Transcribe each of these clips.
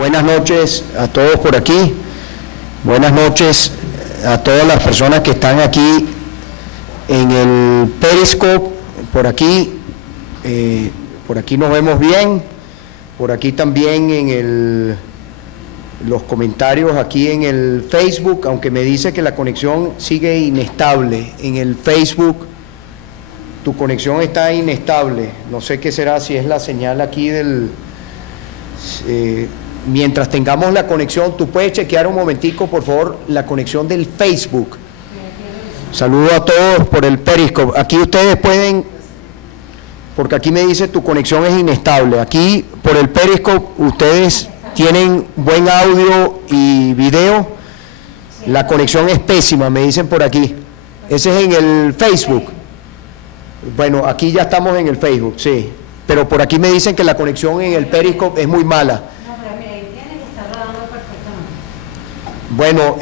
Buenas noches a todos por aquí, buenas noches a todas las personas que están aquí en el Periscope, por aquí nos vemos bien, por aquí también en los comentarios aquí en el Facebook, aunque me dice que la conexión sigue inestable en el Facebook. Tu conexión está inestable, no sé qué será, si es la señal aquí mientras tengamos la conexión, tú puedes chequear un momentico, por favor, la conexión del Facebook. Saludo a todos por el Periscope. Aquí ustedes pueden, porque aquí me dice tu conexión es inestable. Aquí por el Periscope ustedes tienen buen audio y video. La conexión es pésima, me dicen por aquí. Ese es en el Facebook. Bueno, aquí ya estamos en el Facebook, sí. Pero por aquí me dicen que la conexión en el Periscope es muy mala. Bueno,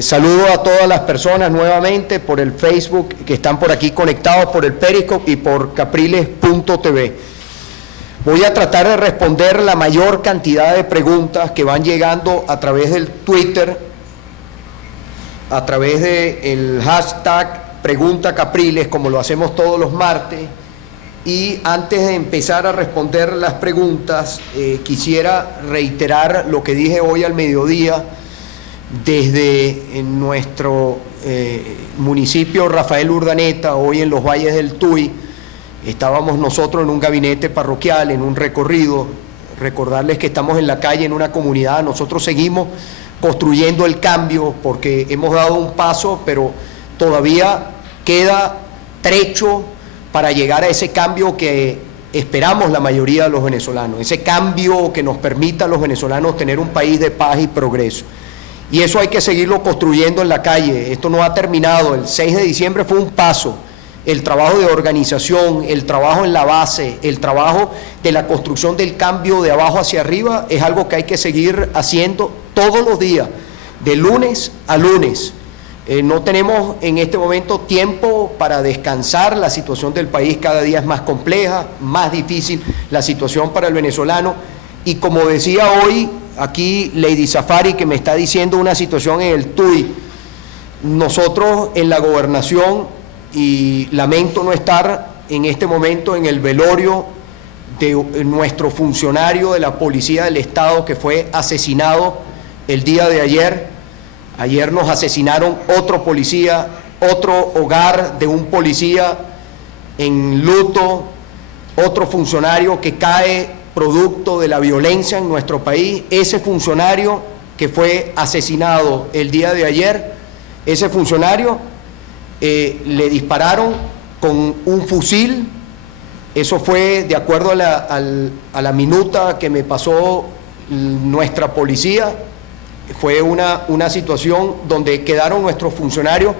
saludo a todas las personas nuevamente por el Facebook que están por aquí conectados por el Periscope y por capriles.tv. Voy a tratar de responder la mayor cantidad de preguntas que van llegando a través del Twitter, a través del hashtag Pregunta Capriles, como lo hacemos todos los martes. Y antes de empezar a responder las preguntas, quisiera reiterar lo que dije hoy al mediodía desde nuestro municipio Rafael Urdaneta, hoy en los Valles del Tuy. Estábamos nosotros en un gabinete parroquial, en un recorrido. Recordarles que estamos en la calle, en una comunidad. Nosotros seguimos construyendo el cambio porque hemos dado un paso, pero todavía queda trecho para llegar a ese cambio que esperamos la mayoría de los venezolanos, ese cambio que nos permita a los venezolanos tener un país de paz y progreso. Y eso hay que seguirlo construyendo en la calle. Esto no ha terminado. El 6 de diciembre fue un paso. El trabajo de organización, el trabajo en la base, el trabajo de la construcción del cambio de abajo hacia arriba es algo que hay que seguir haciendo todos los días, de lunes a lunes. No tenemos en este momento tiempo para descansar. La situación del país cada día es más compleja, más difícil la situación para el venezolano. Y como decía hoy aquí Lady Safari, que me está diciendo una situación en el Tuy, nosotros en la gobernación, y lamento no estar en este momento en el velorio de nuestro funcionario de la Policía del Estado que fue asesinado el día de ayer. Ayer nos asesinaron otro policía, otro hogar de un policía en luto, otro funcionario que cae producto de la violencia en nuestro país. Ese funcionario que fue asesinado el día de ayer, ese funcionario le dispararon con un fusil. Eso fue de acuerdo a la minuta que me pasó nuestra policía. Fue una situación donde quedaron nuestros funcionarios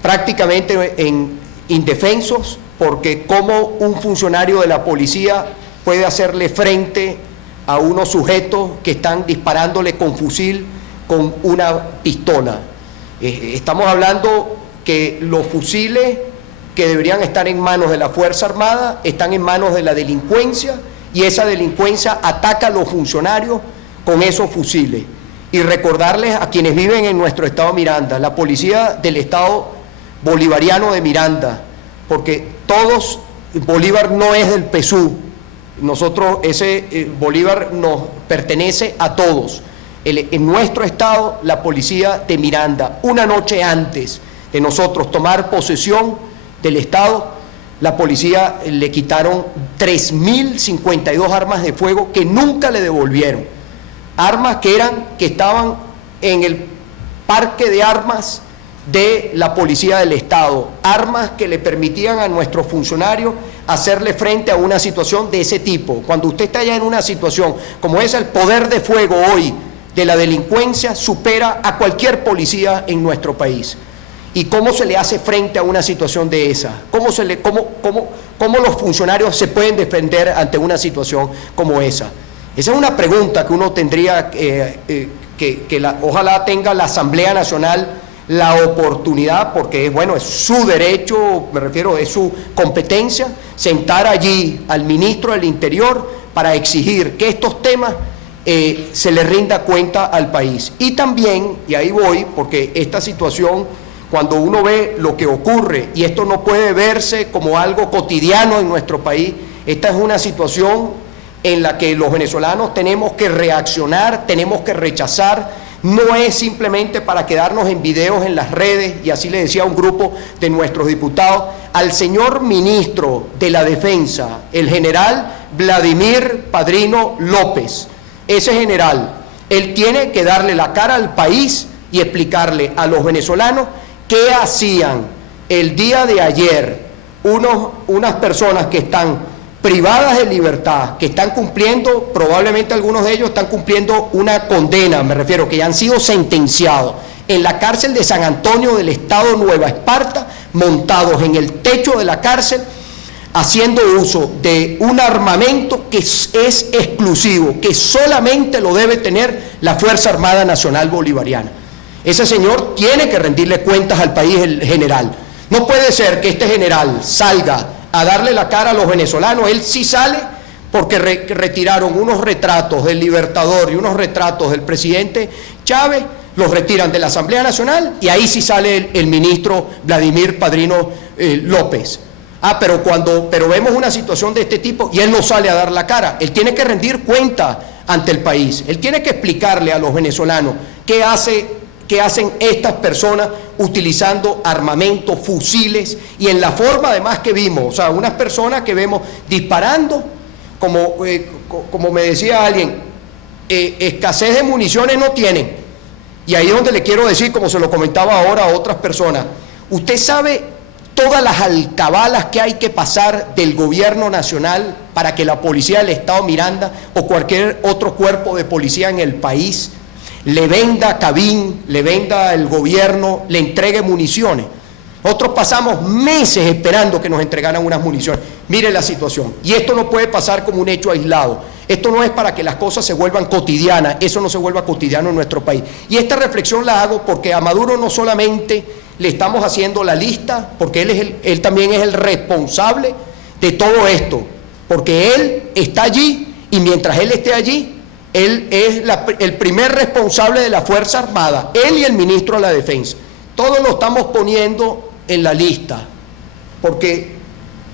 prácticamente indefensos, porque como un funcionario de la policía puede hacerle frente a unos sujetos que están disparándole con fusil, con una pistola. Estamos hablando que los fusiles que deberían estar en manos de la Fuerza Armada están en manos de la delincuencia, y esa delincuencia ataca a los funcionarios con esos fusiles. Y recordarles a quienes viven en nuestro estado Miranda, la policía del estado bolivariano de Miranda, porque todos, Bolívar no es del PSUV, nosotros, ese Bolívar nos pertenece a todos. En nuestro estado, la policía de Miranda, una noche antes de nosotros tomar posesión del estado, la policía le quitaron 3.052 armas de fuego que nunca le devolvieron. Armas que estaban en el parque de armas de la policía del estado, armas que le permitían a nuestros funcionarios hacerle frente a una situación de ese tipo. Cuando usted está ya en una situación como esa, el poder de fuego hoy de la delincuencia supera a cualquier policía en nuestro país. ¿Y cómo se le hace frente a una situación de esa? ¿Cómo los funcionarios se pueden defender ante una situación como esa? Esa es una pregunta que uno tendría ojalá tenga la Asamblea Nacional la oportunidad, porque bueno, es su derecho, me refiero, es su competencia, sentar allí al ministro del Interior para exigir que estos temas se le rinda cuenta al país. Y también, y ahí voy, porque esta situación, cuando uno ve lo que ocurre, y esto no puede verse como algo cotidiano en nuestro país, esta es una situación en la que los venezolanos tenemos que reaccionar, tenemos que rechazar. No es simplemente para quedarnos en videos en las redes, y así le decía a un grupo de nuestros diputados, al señor ministro de la Defensa, el general Vladimir Padrino López. Ese general, él tiene que darle la cara al país y explicarle a los venezolanos qué hacían el día de ayer unas personas que están privadas de libertad, que están cumpliendo, probablemente algunos de ellos están cumpliendo una condena, me refiero, que ya han sido sentenciados en la cárcel de San Antonio del estado Nueva Esparta, montados en el techo de la cárcel, haciendo uso de un armamento que es exclusivo, que solamente lo debe tener la Fuerza Armada Nacional Bolivariana. Ese señor tiene que rendirle cuentas al país, el general. No puede ser que este general salga a darle la cara a los venezolanos. Él sí sale porque retiraron unos retratos del Libertador y unos retratos del presidente Chávez, los retiran de la Asamblea Nacional y ahí sí sale el ministro Vladimir Padrino López. Pero vemos una situación de este tipo y él no sale a dar la cara. Él tiene que rendir cuenta ante el país. Él tiene que explicarle a los venezolanos qué hacen estas personas utilizando armamento, fusiles, y en la forma además que vimos, o sea, unas personas que vemos disparando, como me decía alguien, escasez de municiones no tienen. Y ahí es donde le quiero decir, como se lo comentaba ahora a otras personas, usted sabe todas las alcabalas que hay que pasar del gobierno nacional para que la policía del Estado Miranda o cualquier otro cuerpo de policía en el país le venda a Cabín, le venda el gobierno, le entregue municiones. Nosotros pasamos meses esperando que nos entregaran unas municiones. Mire la situación. Y esto no puede pasar como un hecho aislado. Esto no es para que las cosas se vuelvan cotidianas, eso no se vuelva cotidiano en nuestro país. Y esta reflexión la hago porque a Maduro no solamente le estamos haciendo la lista, porque él también es el responsable de todo esto, porque él está allí y mientras él esté allí, él es el primer responsable de la Fuerza Armada, él y el ministro de la Defensa. Todos lo estamos poniendo en la lista, porque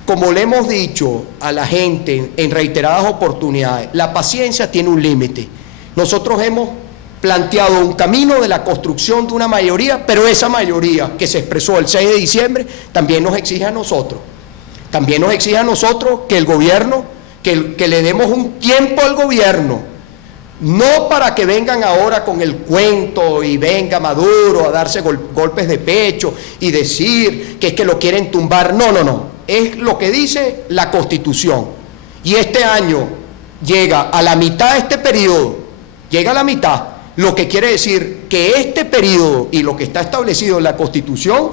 como le hemos dicho a la gente en reiteradas oportunidades, la paciencia tiene un límite. Nosotros hemos planteado un camino de la construcción de una mayoría, pero esa mayoría que se expresó el 6 de diciembre también nos exige a nosotros. También nos exige a nosotros que el gobierno, que le demos un tiempo al gobierno, no para que vengan ahora con el cuento y venga Maduro a darse golpes de pecho y decir que es que lo quieren tumbar. No. Es lo que dice la Constitución. Y este año llega a la mitad de este periodo, llega a la mitad, lo que quiere decir que este periodo y lo que está establecido en la Constitución,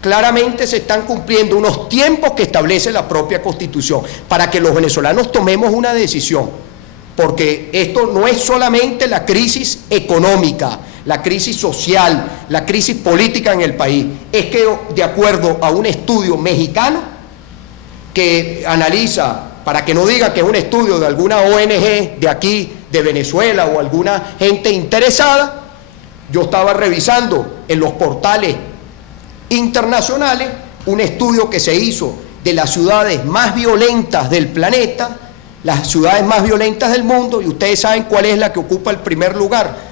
claramente se están cumpliendo unos tiempos que establece la propia Constitución para que los venezolanos tomemos una decisión. Porque esto no es solamente la crisis económica, la crisis social, la crisis política en el país. Es que de acuerdo a un estudio mexicano que analiza, para que no diga que es un estudio de alguna ONG de aquí, de Venezuela o alguna gente interesada, yo estaba revisando en los portales internacionales un estudio que se hizo de las ciudades más violentas del planeta, las ciudades más violentas del mundo, y ustedes saben cuál es la que ocupa el primer lugar.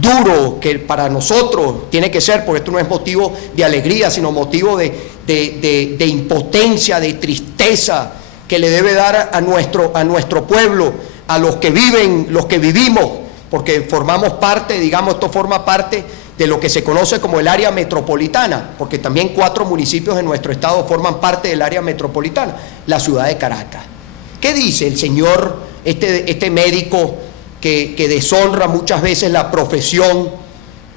Duro, que para nosotros tiene que ser, porque esto no es motivo de alegría, sino motivo de impotencia, de tristeza, que le debe dar a nuestro pueblo, a los que viven, los que vivimos, porque formamos parte, digamos, esto forma parte de lo que se conoce como el área metropolitana, porque también 4 municipios de nuestro estado forman parte del área metropolitana, la ciudad de Caracas. ¿Qué dice el señor, este médico que deshonra muchas veces la profesión,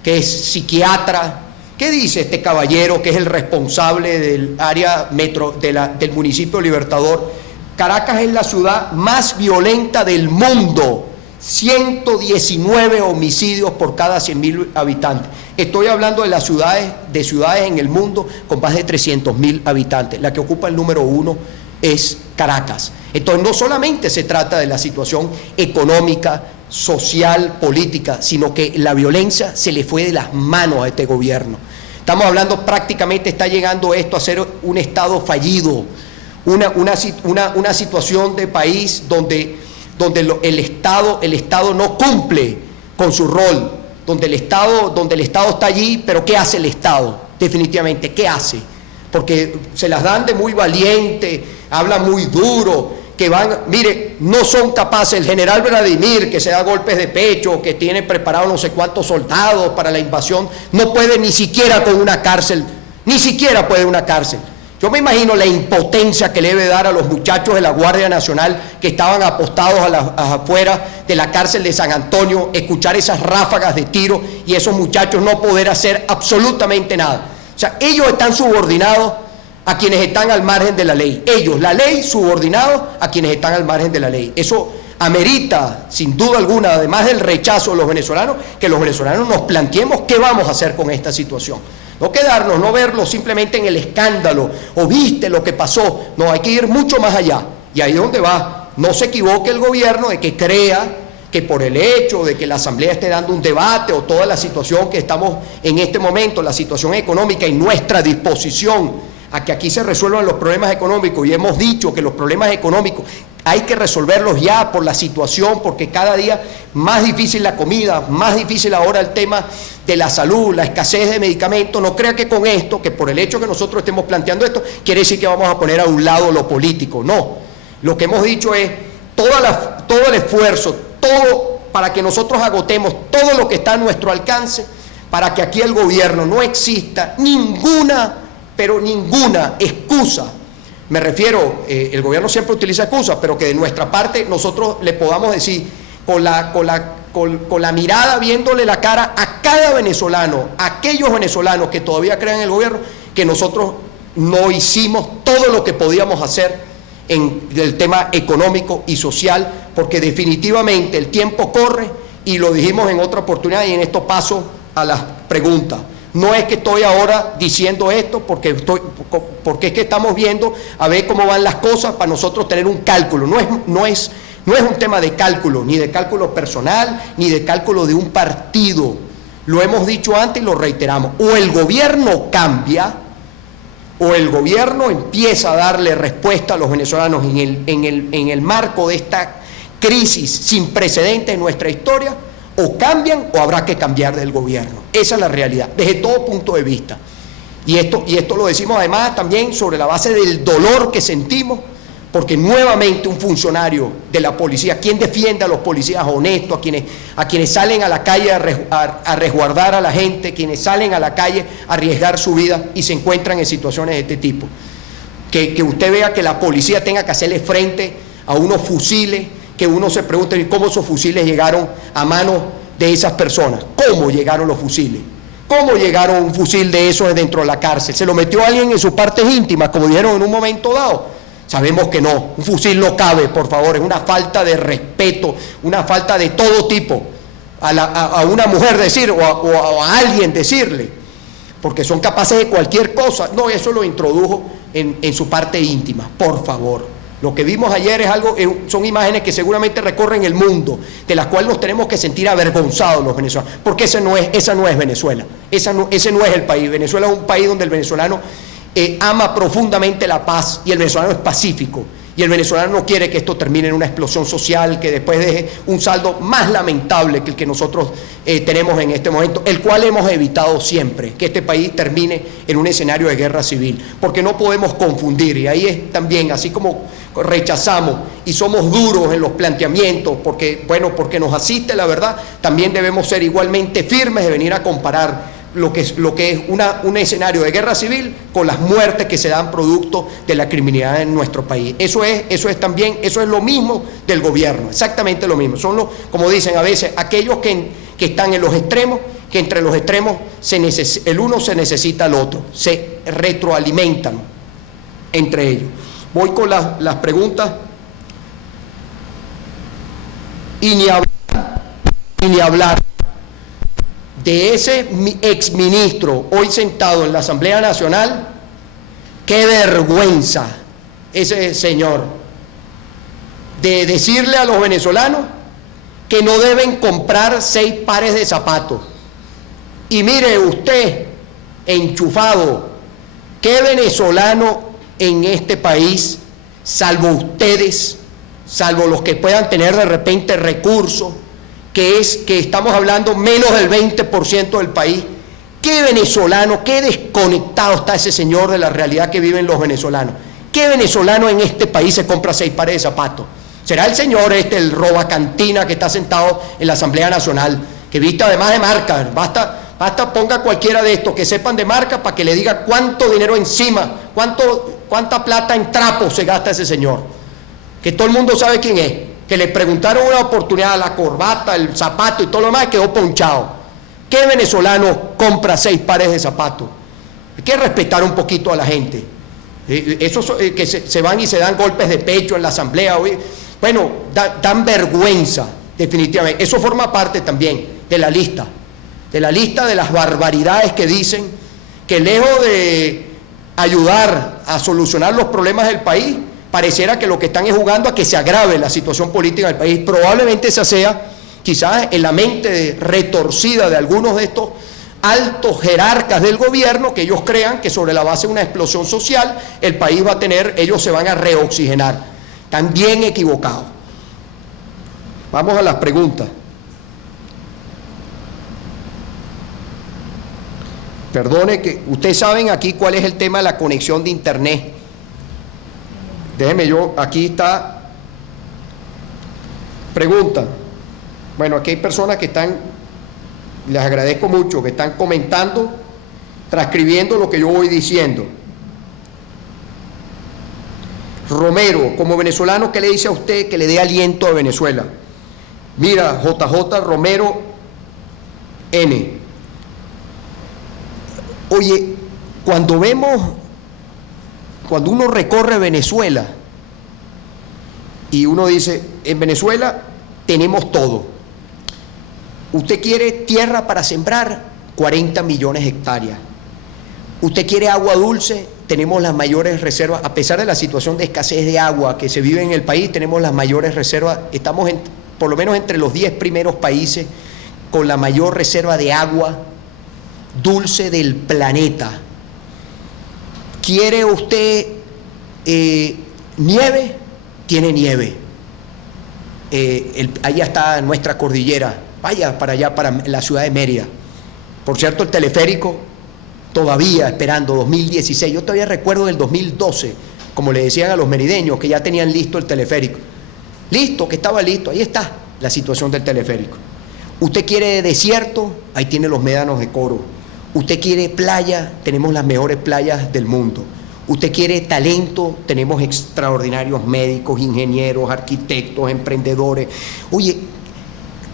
que es psiquiatra? ¿Qué dice este caballero que es el responsable del área del municipio Libertador? Caracas es la ciudad más violenta del mundo, 119 homicidios por cada 100.000 habitantes. Estoy hablando de las ciudades en el mundo con más de 300.000 habitantes. La que ocupa el número 1 es Caracas. Entonces no solamente se trata de la situación económica social, política, sino que la violencia se le fue de las manos a este gobierno. Estamos hablando, prácticamente está llegando esto a ser un Estado fallido, una situación de país donde el Estado no cumple con su rol, donde el Estado está allí, pero ¿qué hace el Estado? Definitivamente, ¿qué hace? Porque se las dan de muy valiente, hablan muy duro, mire, no son capaces. El general Vladimir, que se da golpes de pecho, que tiene preparados no sé cuántos soldados para la invasión, no puede ni siquiera con una cárcel, ni siquiera puede una cárcel. Yo me imagino la impotencia que le debe dar a los muchachos de la Guardia Nacional que estaban apostados afuera de la cárcel de San Antonio, escuchar esas ráfagas de tiro y esos muchachos no poder hacer absolutamente nada. O sea, ellos están subordinados a quienes están al margen de la ley. Ellos, la ley, subordinados a quienes están al margen de la ley. Eso amerita, sin duda alguna, además del rechazo de los venezolanos, que los venezolanos nos planteemos qué vamos a hacer con esta situación. No quedarnos, no verlo simplemente en el escándalo, o viste lo que pasó. No, hay que ir mucho más allá. Y ahí es donde va. No se equivoque el gobierno de que crea que por el hecho de que la Asamblea esté dando un debate o toda la situación que estamos en este momento, la situación económica y nuestra disposición a que aquí se resuelvan los problemas económicos, y hemos dicho que los problemas económicos hay que resolverlos ya por la situación, porque cada día más difícil la comida, más difícil ahora el tema de la salud, la escasez de medicamentos. No crea que con esto, que por el hecho que nosotros estemos planteando esto, quiere decir que vamos a poner a un lado lo político. No, lo que hemos dicho es todo el esfuerzo, todo para que nosotros agotemos todo lo que está a nuestro alcance, para que aquí el gobierno no exista ninguna excusa. Me refiero, el gobierno siempre utiliza excusas, pero que de nuestra parte nosotros le podamos decir con la mirada, viéndole la cara a cada venezolano, a aquellos venezolanos que todavía creen en el gobierno, que nosotros no hicimos todo lo que podíamos hacer en el tema económico y social, porque definitivamente el tiempo corre, y lo dijimos en otra oportunidad, y en esto paso a las preguntas. No es que estoy ahora diciendo esto porque es que estamos viendo a ver cómo van las cosas para nosotros tener un cálculo. No es un tema de cálculo, ni de cálculo personal, ni de cálculo de un partido. Lo hemos dicho antes y lo reiteramos. O el gobierno cambia, o el gobierno empieza a darle respuesta a los venezolanos en el marco de esta crisis sin precedentes en nuestra historia. O cambian o habrá que cambiar del gobierno. Esa es la realidad, desde todo punto de vista. Y esto lo decimos además también sobre la base del dolor que sentimos, porque nuevamente un funcionario de la policía, ¿quién defiende a los policías honestos, a quienes salen a la calle a resguardar a la gente, quienes salen a la calle a arriesgar su vida y se encuentran en situaciones de este tipo? Que usted vea que la policía tenga que hacerle frente a unos fusiles, que uno se pregunte cómo esos fusiles llegaron a manos de esas personas. ¿Cómo llegaron los fusiles? ¿Cómo llegaron un fusil de esos dentro de la cárcel? ¿Se lo metió alguien en sus partes íntimas, como dijeron en un momento dado? Sabemos que no. Un fusil no cabe, por favor. Es una falta de respeto, una falta de todo tipo. A una mujer decir o a alguien decirle, porque son capaces de cualquier cosa. No, eso lo introdujo en su parte íntima, por favor. Lo que vimos ayer son imágenes que seguramente recorren el mundo, de las cuales nos tenemos que sentir avergonzados los venezolanos, porque esa no es Venezuela, ese no es el país. Venezuela es un país donde el venezolano ama profundamente la paz, y el venezolano es pacífico, y el venezolano no quiere que esto termine en una explosión social que después deje un saldo más lamentable que el que nosotros tenemos en este momento, el cual hemos evitado siempre, que este país termine en un escenario de guerra civil, porque no podemos confundir. Y ahí es también, así como rechazamos y somos duros en los planteamientos, porque nos asiste la verdad, también debemos ser igualmente firmes de venir a comparar lo que es un escenario de guerra civil con las muertes que se dan producto de la criminalidad en nuestro país. Eso es lo mismo del gobierno, exactamente lo mismo. Son como dicen a veces, aquellos que están en los extremos, que entre los extremos el uno se necesita al otro, se retroalimentan entre ellos. Voy con las preguntas. Y ni hablar de ese exministro hoy sentado en la Asamblea Nacional. Qué vergüenza ese señor de decirle a los venezolanos que no deben comprar 6 pares de zapatos. Y mire usted, enchufado, ¿qué venezolano en este país, salvo ustedes, salvo los que puedan tener de repente recursos, que estamos hablando menos del 20% del país, qué venezolano, qué desconectado está ese señor de la realidad que viven los venezolanos? ¿Qué venezolano en este país se compra 6 pares de zapatos? ¿Será el señor el robacantina que está sentado en la Asamblea Nacional, que viste además de marca? Basta ponga cualquiera de estos que sepan de marca para que le diga cuánto dinero encima, cuánta plata en trapos se gasta ese señor, que todo el mundo sabe quién es, que le preguntaron una oportunidad, la corbata, el zapato y todo lo demás, quedó ponchado. ¿Qué venezolano compra 6 pares de zapatos? Hay que respetar un poquito a la gente. Esos que se van y se dan golpes de pecho en la asamblea, bueno, dan vergüenza, definitivamente. Eso forma parte también de la lista de las barbaridades que dicen, que lejos de ayudar a solucionar los problemas del país, pareciera que lo que están es jugando a que se agrave la situación política del país. Probablemente esa sea, quizás en la mente retorcida de algunos de estos altos jerarcas del gobierno, que ellos crean que sobre la base de una explosión social el país va a tener, ellos se van a reoxigenar. Están bien equivocados. Vamos a las preguntas. Perdone que ustedes saben aquí cuál es el tema de la conexión de internet. Déjenme aquí está. Pregunta. Bueno, aquí hay personas que están, les agradezco mucho, que están comentando, transcribiendo lo que yo voy diciendo. Romero, como venezolano, ¿qué le dice a usted que le dé aliento a Venezuela? Mira, JJ Romero N. Oye, cuando uno recorre Venezuela y uno dice, en Venezuela tenemos todo. Usted quiere tierra para sembrar, 40 millones de hectáreas. Usted quiere agua dulce, tenemos las mayores reservas, a pesar de la situación de escasez de agua que se vive en el país, tenemos las mayores reservas, estamos por lo menos entre los 10 primeros países con la mayor reserva de agua dulce del planeta. ¿Quiere usted nieve? Tiene nieve. Allá está nuestra cordillera, vaya para allá, para la ciudad de Mérida. Por cierto, el teleférico todavía esperando, 2016, yo todavía recuerdo del 2012, como le decían a los merideños, que ya tenían listo el teleférico. Listo, que estaba listo, ahí está la situación del teleférico. Usted quiere desierto, ahí tiene los médanos de Coro. Usted quiere playa, tenemos las mejores playas del mundo. Usted quiere talento, tenemos extraordinarios médicos, ingenieros, arquitectos, emprendedores. Oye,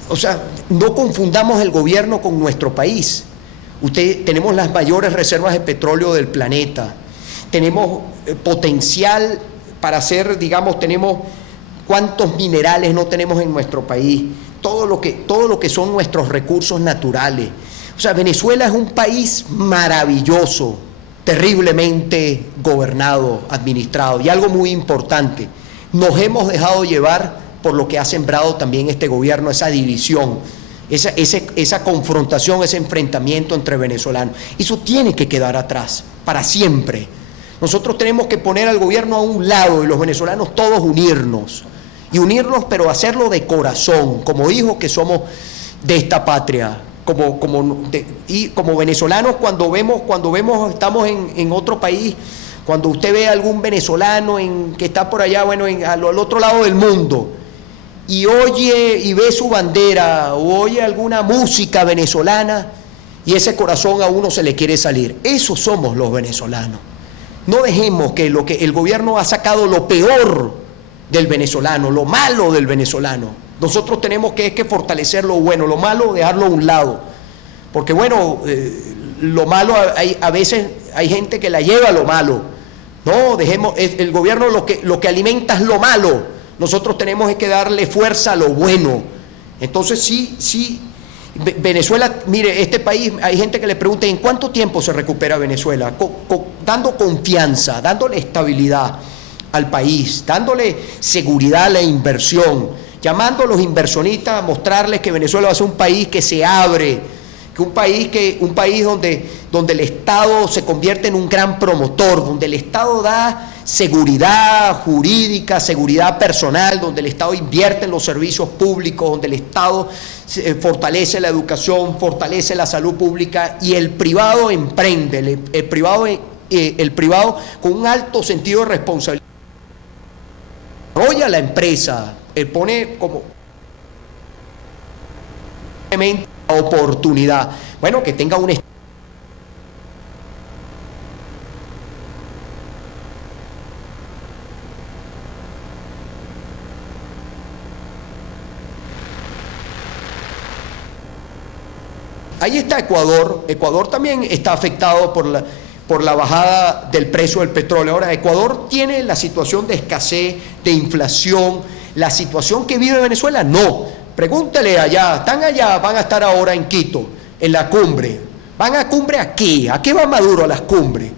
o sea, no confundamos el gobierno con nuestro país. Tenemos las mayores reservas de petróleo del planeta. Tenemos potencial para hacer, digamos, tenemos cuántos minerales no tenemos en nuestro país. Todo lo que son nuestros recursos naturales. O sea, Venezuela es un país maravilloso, terriblemente gobernado, administrado, y algo muy importante, nos hemos dejado llevar por lo que ha sembrado también este gobierno, esa división, esa confrontación, ese enfrentamiento entre venezolanos. Eso tiene que quedar atrás, para siempre. Nosotros tenemos que poner al gobierno a un lado y los venezolanos todos unirnos, pero hacerlo de corazón, como hijos que somos de esta patria. Y como venezolanos, cuando vemos estamos en otro país, cuando usted ve a algún venezolano que está por allá, bueno, al otro lado del mundo, y oye y ve su bandera, o oye alguna música venezolana, y ese corazón a uno se le quiere salir. Esos somos los venezolanos. No dejemos que el gobierno ha sacado lo peor del venezolano, lo malo del venezolano. Nosotros tenemos que fortalecer lo bueno, lo malo dejarlo a un lado, porque bueno, lo malo a veces hay gente que la lleva a lo malo. No, el gobierno lo que alimenta es lo malo, nosotros tenemos que darle fuerza a lo bueno. Entonces sí, Venezuela, mire, este país, hay gente que le pregunta ¿en cuánto tiempo se recupera Venezuela? Dando confianza, dándole estabilidad al país, dándole seguridad a la inversión. llamando a los inversionistas a mostrarles que Venezuela va a ser un país que se abre, que un país donde el Estado se convierte en un gran promotor, donde el Estado da seguridad jurídica, seguridad personal, donde el Estado invierte en los servicios públicos, donde el Estado fortalece la educación, fortalece la salud pública y el privado emprende, el privado con un alto sentido de responsabilidad. Desarrolla la empresa, pone como oportunidad, bueno, que tenga un Ahí está Ecuador. Ecuador también está afectado por la bajada del precio del petróleo. Ahora, Ecuador tiene la situación de escasez, de inflación, la situación que vive Venezuela, no. Pregúntele allá, están allá, van a estar ahora en Quito, en la cumbre. ¿Van a cumbre a qué? ¿A qué va Maduro a las cumbres?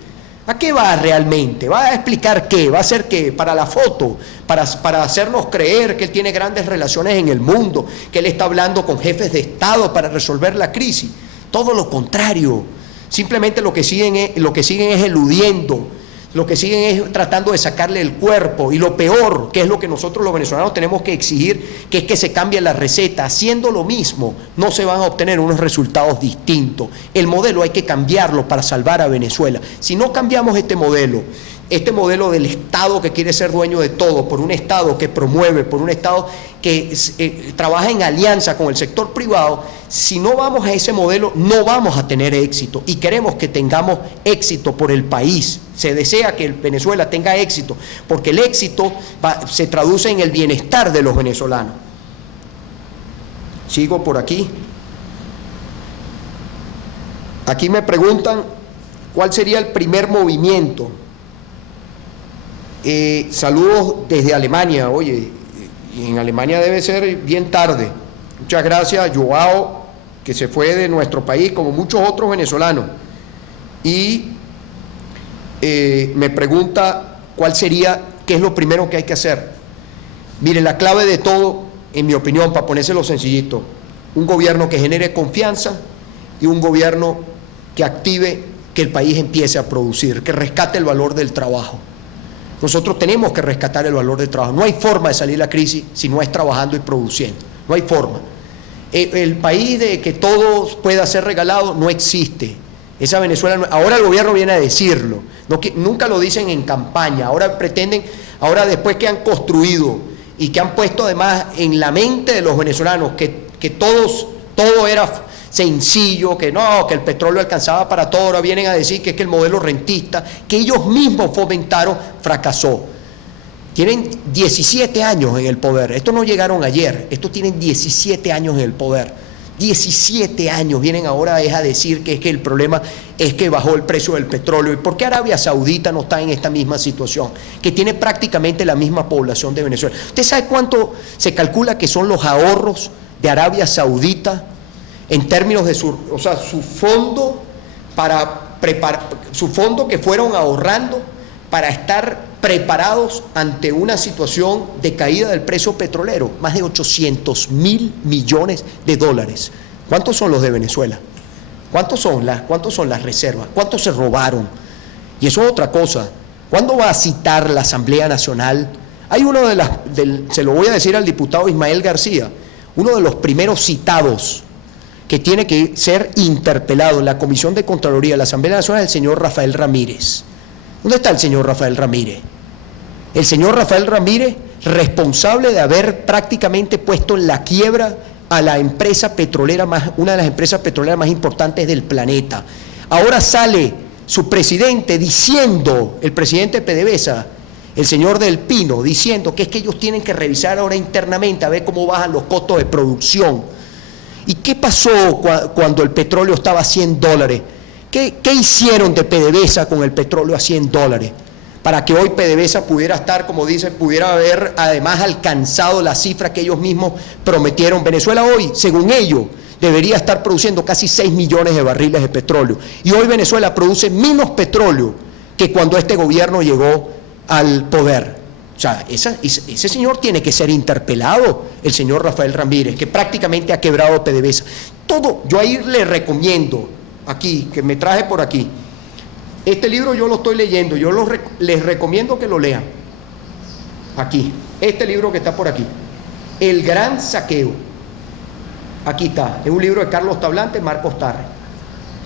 ¿A qué va realmente? ¿Va a explicar qué? ¿Va a hacer qué? ¿Para la foto? ¿Para hacernos creer que él tiene grandes relaciones en el mundo? ¿Que él está hablando con jefes de Estado para resolver la crisis? Todo lo contrario. Simplemente lo que siguen es eludiendo, lo que siguen es tratando de sacarle el cuerpo. Y lo peor, que es lo que nosotros los venezolanos tenemos que exigir, que es que se cambie la receta. Haciendo lo mismo no se van a obtener unos resultados distintos. El modelo hay que cambiarlo para salvar a Venezuela. Si no cambiamos este modelo del Estado que quiere ser dueño de todo, por un Estado que promueve, por un Estado que trabaja en alianza con el sector privado, si no vamos a ese modelo no vamos a tener éxito, y queremos que tengamos éxito por el país. Se desea que Venezuela tenga éxito, porque el éxito se traduce en el bienestar de los venezolanos. Sigo por aquí. Aquí me preguntan cuál sería el primer movimiento. Saludos desde Alemania. Oye, en Alemania debe ser bien tarde. Muchas gracias, Joao, que se fue de nuestro país, como muchos otros venezolanos. Y me pregunta qué es lo primero que hay que hacer. Mire, la clave de todo, en mi opinión, para ponérselo sencillito, un gobierno que genere confianza y un gobierno que active que el país empiece a producir, que rescate el valor del trabajo. Nosotros tenemos que rescatar el valor del trabajo. No hay forma de salir de la crisis si no es trabajando y produciendo. No hay forma. El país de que todo pueda ser regalado no existe. Esa Venezuela, ahora el gobierno viene a decirlo. Nunca lo dicen en campaña. Ahora pretenden, después que han construido y que han puesto además en la mente de los venezolanos que todo era sencillo, que el petróleo alcanzaba para todo, ahora vienen a decir que es que el modelo rentista, que ellos mismos fomentaron, fracasó. Tienen 17 años en el poder, estos no llegaron ayer, estos tienen 17 años en el poder, 17 años, vienen ahora a decir que es que el problema es que bajó el precio del petróleo. ¿Y por qué Arabia Saudita no está en esta misma situación? Que tiene prácticamente la misma población de Venezuela. ¿Usted sabe cuánto se calcula que son los ahorros de Arabia Saudita en términos de su fondo su fondo que fueron ahorrando para estar preparados ante una situación de caída del precio petrolero? Más de 800.000 millones de dólares. ¿Cuántos son los de Venezuela? ¿Cuántos son las reservas? ¿Cuántos se robaron? Y eso es otra cosa. ¿Cuándo va a citar la Asamblea Nacional? Hay se lo voy a decir al diputado Ismael García, uno de los primeros citados que tiene que ser interpelado en la Comisión de Contraloría de la Asamblea Nacional, el señor Rafael Ramírez. ¿Dónde está el señor Rafael Ramírez? El señor Rafael Ramírez, responsable de haber prácticamente puesto en la quiebra a la empresa petrolera una de las empresas petroleras más importantes del planeta. Ahora sale su presidente diciendo, el presidente de PDVSA, el señor Del Pino, diciendo que es que ellos tienen que revisar ahora internamente a ver cómo bajan los costos de producción. ¿Y qué pasó cuando el petróleo estaba a $100? ¿Qué hicieron de PDVSA con el petróleo a $100? Para que hoy PDVSA pudiera estar, como dicen, pudiera haber además alcanzado la cifra que ellos mismos prometieron. Venezuela hoy, según ellos, debería estar produciendo casi 6 millones de barriles de petróleo. Y hoy Venezuela produce menos petróleo que cuando este gobierno llegó al poder. O sea, ese señor tiene que ser interpelado, el señor Rafael Ramírez, que prácticamente ha quebrado PDVSA. Todo, yo ahí le recomiendo, aquí, que me traje por aquí, este libro yo lo estoy leyendo, les recomiendo que lo lean. Aquí, este libro que está por aquí, El Gran Saqueo. Aquí está, es un libro de Carlos Tablante, Marcos Tarre.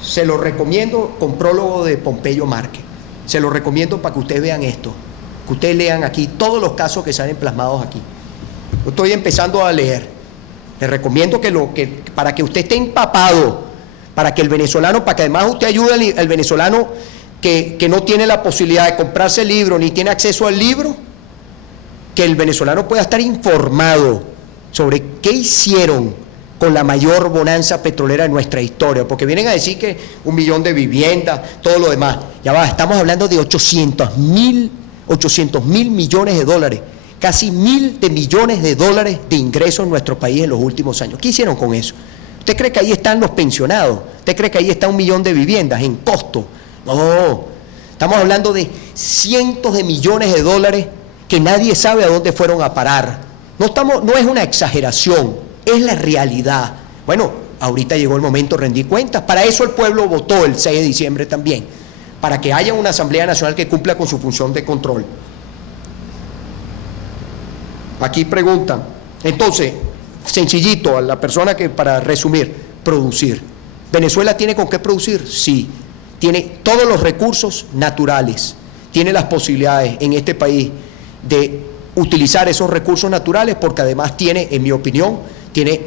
Se lo recomiendo con prólogo de Pompeyo Márquez. Se lo recomiendo para que ustedes vean esto, que ustedes lean aquí todos los casos que salen plasmados aquí. Yo estoy empezando a leer. Les recomiendo que para que usted esté empapado, para que el venezolano, para que además usted ayude al venezolano que no tiene la posibilidad de comprarse el libro ni tiene acceso al libro, que el venezolano pueda estar informado sobre qué hicieron con la mayor bonanza petrolera de nuestra historia, porque vienen a decir que 1 millón de viviendas, todo lo demás. Ya va, estamos hablando de 800.000 millones de dólares, casi 1.000 de millones de dólares de ingresos en nuestro país en los últimos años. ¿Qué hicieron con eso? ¿Usted cree que ahí están los pensionados? ¿Usted cree que ahí está 1 millón de viviendas en costo? No, estamos hablando de cientos de millones de dólares que nadie sabe a dónde fueron a parar. No es una exageración, es la realidad. Bueno, ahorita llegó el momento de rendir cuentas. Para eso el pueblo votó el 6 de diciembre también, para que haya una Asamblea Nacional que cumpla con su función de control. Aquí preguntan, entonces, sencillito, a la persona que, para resumir, producir. ¿Venezuela tiene con qué producir? Sí, tiene todos los recursos naturales, tiene las posibilidades en este país de utilizar esos recursos naturales, porque además tiene, en mi opinión, tiene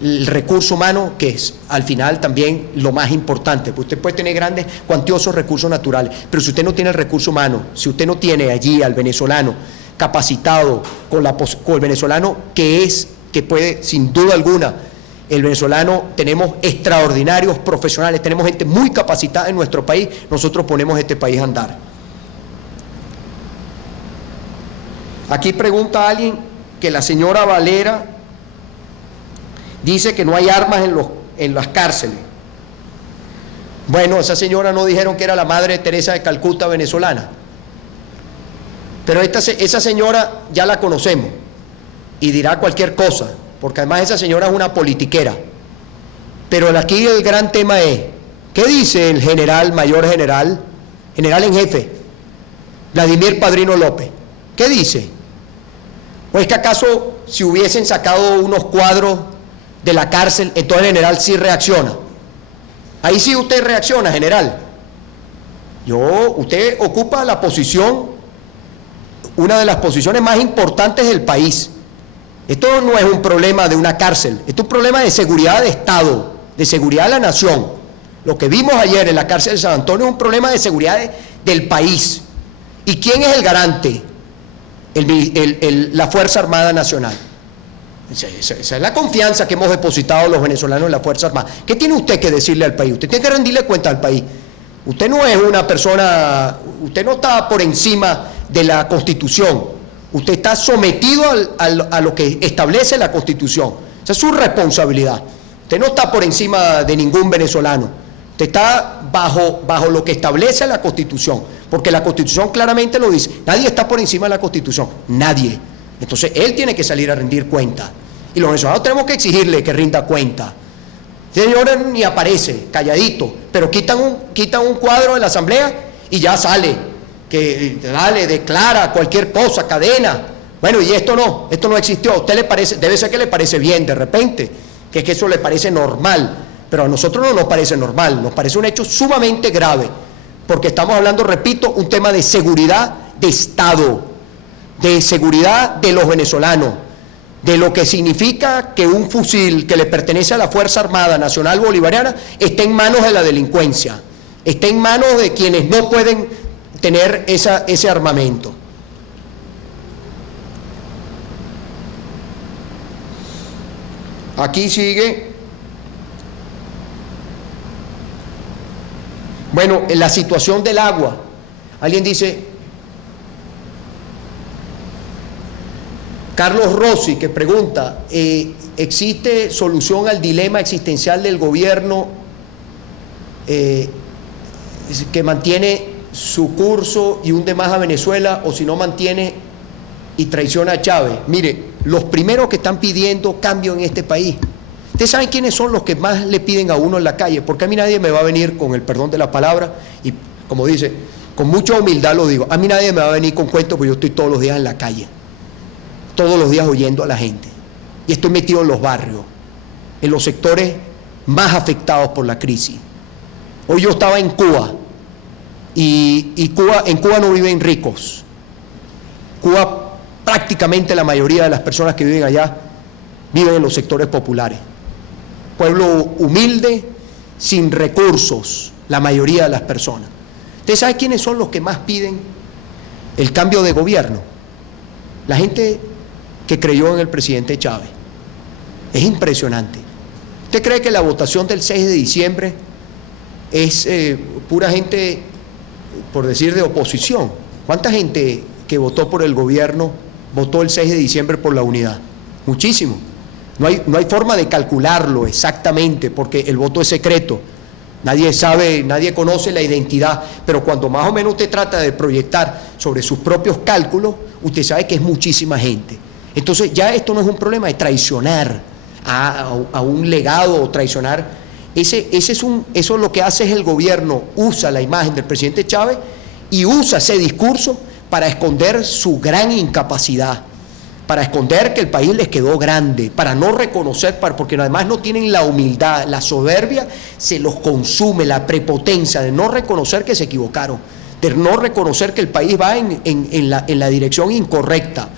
el recurso humano, que es al final también lo más importante, porque usted puede tener grandes, cuantiosos recursos naturales, pero si usted no tiene el recurso humano, si usted no tiene allí al venezolano capacitado, con el venezolano que puede, sin duda alguna, el venezolano, tenemos extraordinarios profesionales, tenemos gente muy capacitada en nuestro país, nosotros ponemos este país a andar. Aquí pregunta alguien que la señora Valera dice que no hay armas en las cárceles. Bueno, esa señora no dijeron que era la madre Teresa de Calcuta venezolana. Pero esa señora ya la conocemos y dirá cualquier cosa, porque además esa señora es una politiquera. Pero aquí el gran tema es, ¿qué dice el general en jefe, Vladimir Padrino López? ¿Qué dice? ¿O es que acaso si hubiesen sacado unos cuadros de la cárcel, entonces el general sí reacciona? Ahí sí usted reacciona, general. Usted ocupa la posición, una de las posiciones más importantes del país. Esto no es un problema de una cárcel, esto es un problema de seguridad de Estado, de seguridad de la nación. Lo que vimos ayer en la cárcel de San Antonio es un problema de seguridad del país. ¿Y quién es el garante? La Fuerza Armada Nacional. Esa es la confianza que hemos depositado los venezolanos en la Fuerza Armada. ¿Qué tiene usted que decirle al país? Usted tiene que rendirle cuenta al país. Usted no es una persona, usted no está por encima de la Constitución. Usted está sometido a lo que establece la Constitución. Esa es su responsabilidad. Usted no está por encima de ningún venezolano. Usted está bajo lo que establece la Constitución, porque la Constitución claramente lo dice. Nadie está por encima de la Constitución, nadie. Entonces él tiene que salir a rendir cuenta. Y los venezolanos tenemos que exigirle que rinda cuenta. El señor ni aparece, calladito, pero quitan un cuadro de la Asamblea y ya sale, que dale, declara cualquier cosa, cadena. Bueno, y esto no existió. ¿A usted le parece? Debe ser que le parece bien de repente, que es que eso le parece normal. Pero a nosotros no nos parece normal, nos parece un hecho sumamente grave, porque estamos hablando, repito, un tema de seguridad de Estado, de seguridad de los venezolanos, de lo que significa que un fusil que le pertenece a la Fuerza Armada Nacional Bolivariana esté en manos de la delincuencia, esté en manos de quienes no pueden tener ese armamento. Aquí sigue. Bueno, en la situación del agua, alguien dice, Carlos Rossi, que pregunta, ¿existe solución al dilema existencial del gobierno que mantiene su curso y hunde más a Venezuela, o si no mantiene y traiciona a Chávez. Mire, los primeros que están pidiendo cambio en este país, ¿ustedes saben quiénes son los que más le piden a uno en la calle? Porque a mí nadie me va a venir, con el perdón de la palabra, y como dice, con mucha humildad lo digo, a mí nadie me va a venir con cuentos porque yo estoy todos los días en la calle, todos los días oyendo a la gente, y estoy metido en los barrios, en los sectores más afectados por la crisis. Hoy yo estaba en Cuba, y en Cuba no viven ricos. Cuba, prácticamente la mayoría de las personas que viven allá viven en los sectores populares. Pueblo humilde, sin recursos, la mayoría de las personas. ¿Usted sabe quiénes son los que más piden el cambio de gobierno? La gente que creyó en el presidente Chávez. Es impresionante. ¿Usted cree que la votación del 6 de diciembre es pura gente, por decir, de oposición? ¿Cuánta gente que votó por el gobierno votó el 6 de diciembre por la unidad? Muchísimo. No hay forma de calcularlo exactamente porque el voto es secreto. Nadie sabe, nadie conoce la identidad, pero cuando más o menos usted trata de proyectar sobre sus propios cálculos, usted sabe que es muchísima gente. Entonces ya esto no es un problema de traicionar a un legado o traicionar. Eso es lo que hace es el gobierno, usa la imagen del presidente Chávez y usa ese discurso para esconder su gran incapacidad, para esconder que el país les quedó grande, para no reconocer, porque además no tienen la humildad, la soberbia se los consume, la prepotencia de no reconocer que se equivocaron, de no reconocer que el país va en la dirección incorrecta,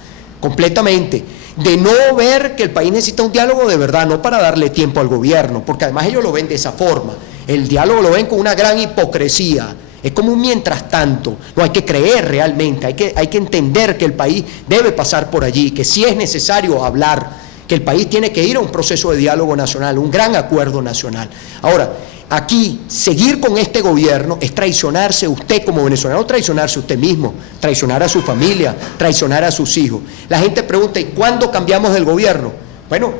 completamente, de no ver que el país necesita un diálogo de verdad, no para darle tiempo al gobierno, porque además ellos lo ven de esa forma, el diálogo lo ven con una gran hipocresía. Es como un mientras tanto, no hay que creer realmente, hay que entender que el país debe pasar por allí, que sí es necesario hablar, que el país tiene que ir a un proceso de diálogo nacional, un gran acuerdo nacional. Ahora, aquí, seguir con este gobierno es traicionarse usted como venezolano, traicionarse usted mismo, traicionar a su familia, traicionar a sus hijos. La gente pregunta, ¿y cuándo cambiamos el gobierno? Bueno,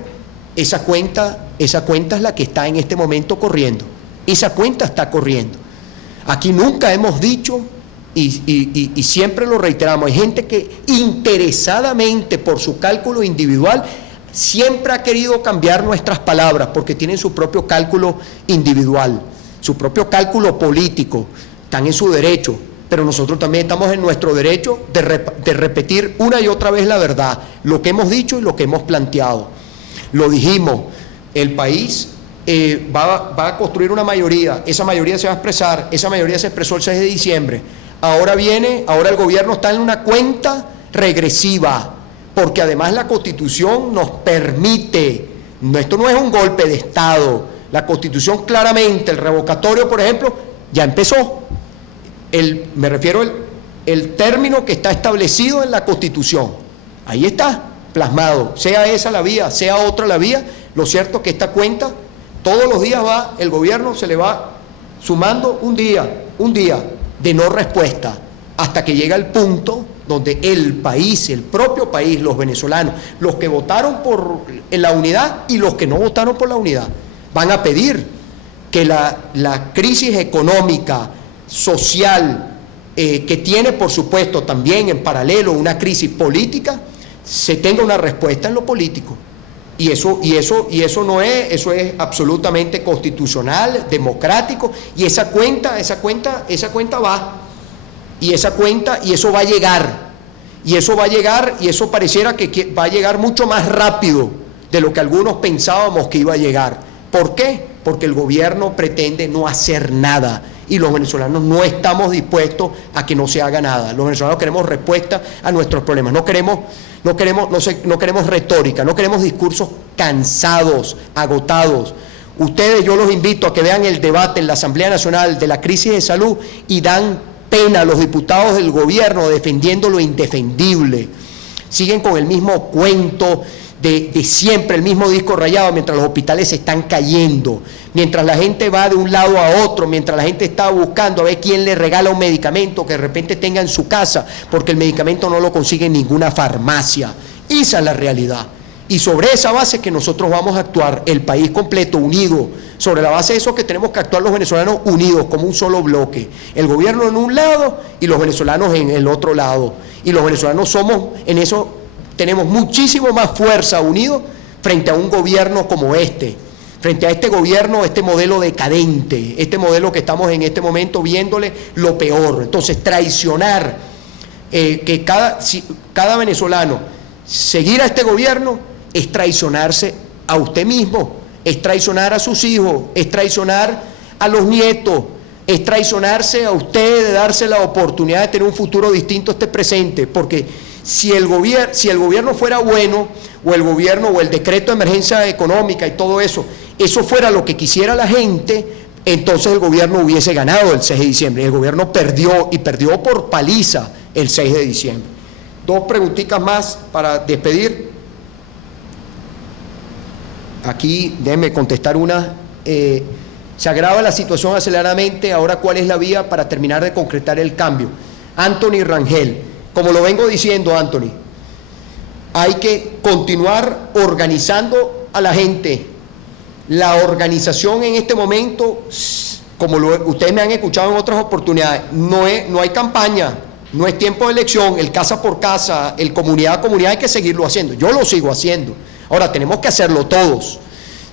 esa cuenta es la que está en este momento corriendo, esa cuenta está corriendo. Aquí nunca hemos dicho, y siempre lo reiteramos, hay gente que interesadamente por su cálculo individual siempre ha querido cambiar nuestras palabras porque tienen su propio cálculo individual, su propio cálculo político, están en su derecho, pero nosotros también estamos en nuestro derecho de repetir una y otra vez la verdad, lo que hemos dicho y lo que hemos planteado. Lo dijimos, el país va a construir una mayoría, esa mayoría se va a expresar, esa mayoría se expresó el 6 de diciembre, ahora el gobierno está en una cuenta regresiva, porque además la Constitución nos permite, esto no es un golpe de Estado, la Constitución claramente, el revocatorio, por ejemplo, ya empezó, me refiero el término que está establecido en la Constitución, ahí está plasmado, sea esa la vía, sea otra la vía, lo cierto es que esta cuenta todos los días el gobierno se le va sumando un día de no respuesta, hasta que llega el punto donde el país, el propio país, los venezolanos, los que votaron en la unidad y los que no votaron por la unidad, van a pedir que la crisis económica, social, que tiene por supuesto también en paralelo una crisis política, se tenga una respuesta en lo político. Y eso es absolutamente constitucional, democrático, y esa cuenta va, y eso va a llegar, y eso pareciera que va a llegar mucho más rápido de lo que algunos pensábamos que iba a llegar. ¿Por qué? Porque el gobierno pretende no hacer nada, y los venezolanos no estamos dispuestos a que no se haga nada. Los venezolanos queremos respuesta a nuestros problemas, no queremos retórica, no queremos discursos cansados, agotados. Ustedes, yo los invito a que vean el debate en la Asamblea Nacional de la crisis de salud y dan pena a los diputados del gobierno defendiendo lo indefendible. Siguen con el mismo cuento de siempre, el mismo disco rayado, mientras los hospitales se están cayendo, mientras la gente va de un lado a otro, mientras la gente está buscando a ver quién le regala un medicamento que de repente tenga en su casa, porque el medicamento no lo consigue en ninguna farmacia. Esa es la realidad. Y sobre esa base que nosotros vamos a actuar, el país completo, unido, sobre la base de eso que tenemos que actuar los venezolanos unidos, como un solo bloque. El gobierno en un lado y los venezolanos en el otro lado. Y los venezolanos somos, en eso tenemos muchísimo más fuerza unidos frente a un gobierno como este. Frente a este gobierno, este modelo decadente, este modelo que estamos en este momento viéndole lo peor. Entonces, traicionar, que cada venezolano, seguir a este gobierno, es traicionarse a usted mismo, es traicionar a sus hijos, es traicionar a los nietos, es traicionarse a usted de darse la oportunidad de tener un futuro distinto a este presente, porque si el gobierno fuera bueno, o el gobierno o el decreto de emergencia económica y todo eso, eso fuera lo que quisiera la gente, entonces el gobierno hubiese ganado el 6 de diciembre. El gobierno perdió, y perdió por paliza el 6 de diciembre. 2 preguntitas más para despedir. Aquí déjenme contestar una. Se agrava la situación aceleradamente, ahora ¿cuál es la vía para terminar de concretar el cambio? Anthony Rangel, como lo vengo diciendo, Anthony, hay que continuar organizando a la gente. La organización en este momento, como ustedes me han escuchado en otras oportunidades, no hay campaña, no es tiempo de elección, el casa por casa, el comunidad a comunidad, hay que seguirlo haciendo. Yo lo sigo haciendo. Ahora, tenemos que hacerlo todos.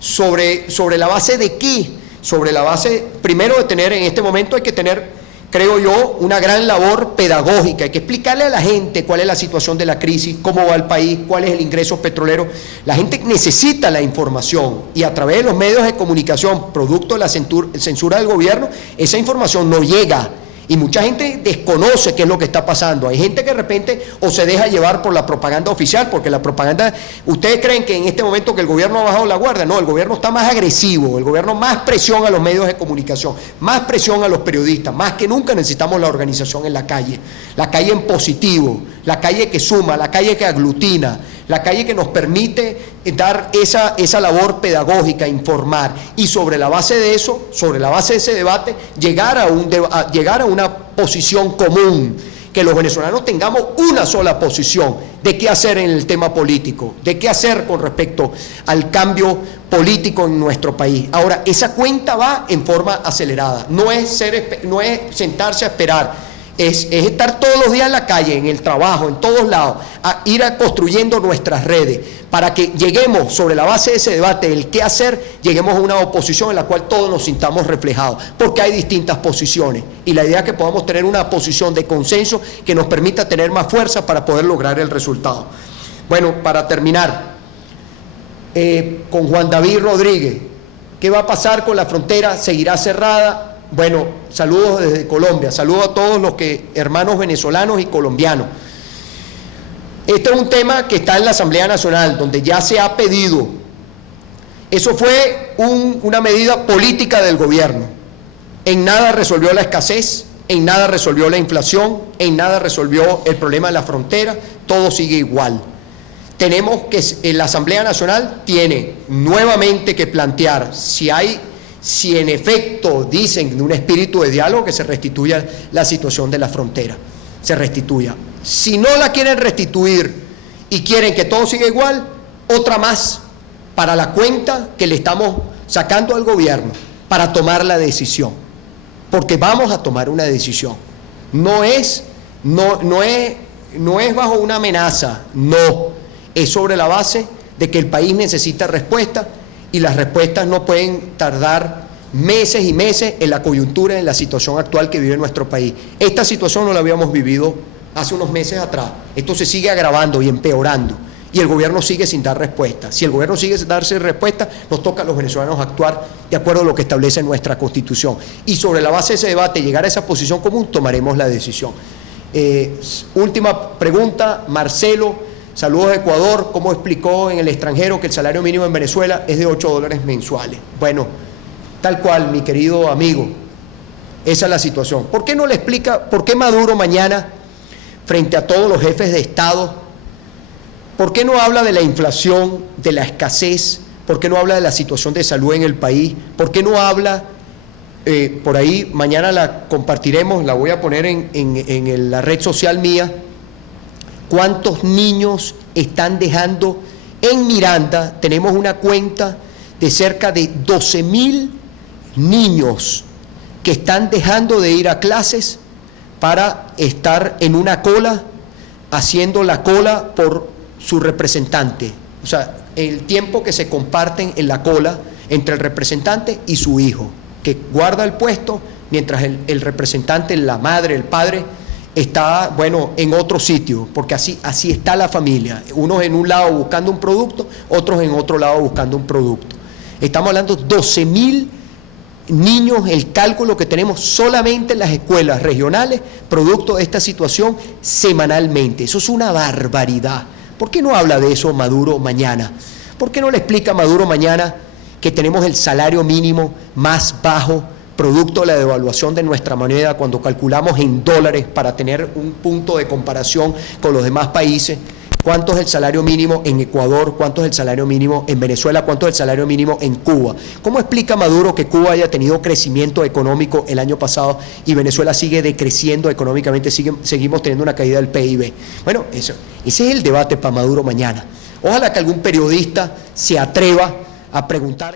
¿Sobre la base de qué? Sobre la base, primero, de tener, en este momento hay que tener, creo yo, una gran labor pedagógica. Hay que explicarle a la gente cuál es la situación de la crisis, cómo va el país, cuál es el ingreso petrolero. La gente necesita la información, y a través de los medios de comunicación, producto de la censura del gobierno, esa información no llega. Y mucha gente desconoce qué es lo que está pasando. Hay gente que de repente o se deja llevar por la propaganda oficial, porque la propaganda, ustedes creen que en este momento que el gobierno ha bajado la guardia. No, el gobierno está más agresivo, el gobierno más presión a los medios de comunicación, más presión a los periodistas, más que nunca necesitamos la organización en la calle en positivo, la calle que suma, la calle que aglutina, la calle que nos permite dar esa labor pedagógica, informar, y sobre la base de eso, sobre la base de ese debate, llegar a una posición común, que los venezolanos tengamos una sola posición de qué hacer en el tema político, de qué hacer con respecto al cambio político en nuestro país. Ahora, esa cuenta va en forma acelerada, no es sentarse a esperar. Es estar todos los días en la calle, en el trabajo, en todos lados, a ir construyendo nuestras redes, para que lleguemos, sobre la base de ese debate, el qué hacer, lleguemos a una oposición en la cual todos nos sintamos reflejados, porque hay distintas posiciones, y la idea es que podamos tener una posición de consenso que nos permita tener más fuerza para poder lograr el resultado. Bueno, para terminar, con Juan David Rodríguez, ¿qué va a pasar con la frontera? ¿Seguirá cerrada? Bueno, saludos desde Colombia, saludos a todos los hermanos venezolanos y colombianos. Este es un tema que está en la Asamblea Nacional, donde ya se ha pedido. Eso fue una medida política del gobierno. En nada resolvió la escasez, en nada resolvió la inflación, en nada resolvió el problema de la frontera, todo sigue igual. Tenemos que, en la Asamblea Nacional tiene nuevamente que plantear si en efecto dicen de un espíritu de diálogo, que se restituya la situación de la frontera, se restituya. Si no la quieren restituir y quieren que todo siga igual, otra más para la cuenta que le estamos sacando al gobierno para tomar la decisión, porque vamos a tomar una decisión. No es bajo una amenaza, no, es sobre la base de que el país necesita respuesta, y las respuestas no pueden tardar meses y meses en la coyuntura, en la situación actual que vive nuestro país. Esta situación no la habíamos vivido hace unos meses atrás. Esto se sigue agravando y empeorando, y el gobierno sigue sin dar respuesta. Si el gobierno sigue sin darse respuesta, nos toca a los venezolanos actuar de acuerdo a lo que establece nuestra Constitución. Y sobre la base de ese debate, llegar a esa posición común, tomaremos la decisión. Última pregunta, Marcelo. Saludos de Ecuador. ¿Cómo explicó en el extranjero que el salario mínimo en Venezuela es de $8 mensuales? Bueno, tal cual, mi querido amigo, esa es la situación. ¿Por qué no le explica, por qué Maduro mañana, frente a todos los jefes de Estado, por qué no habla de la inflación, de la escasez, por qué no habla de la situación de salud en el país, por qué no habla, por ahí mañana la compartiremos, la voy a poner en la red social mía, cuántos niños están dejando En Miranda tenemos una cuenta de cerca de 12.000 niños que están dejando de ir a clases para estar en una cola, haciendo la cola por su representante. O sea, el tiempo que se comparten en la cola entre el representante y su hijo, que guarda el puesto mientras el representante, la madre, el padre, está, bueno, en otro sitio, porque así está la familia. Unos en un lado buscando un producto, otros en otro lado buscando un producto. Estamos hablando de 12.000 niños, el cálculo que tenemos solamente en las escuelas regionales, producto de esta situación semanalmente. Eso es una barbaridad. ¿Por qué no habla de eso Maduro mañana? ¿Por qué no le explica a Maduro mañana que tenemos el salario mínimo más bajo, producto de la devaluación de nuestra moneda, cuando calculamos en dólares para tener un punto de comparación con los demás países? ¿Cuánto es el salario mínimo en Ecuador? ¿Cuánto es el salario mínimo en Venezuela? ¿Cuánto es el salario mínimo en Cuba? ¿Cómo explica Maduro que Cuba haya tenido crecimiento económico el año pasado y Venezuela sigue decreciendo económicamente, seguimos teniendo una caída del PIB? Bueno, ese es el debate para Maduro mañana. Ojalá que algún periodista se atreva a preguntar.